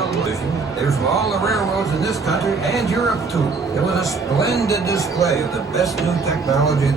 There's from all the railroads in this country and Europe too. It was a splendid display of the best new technology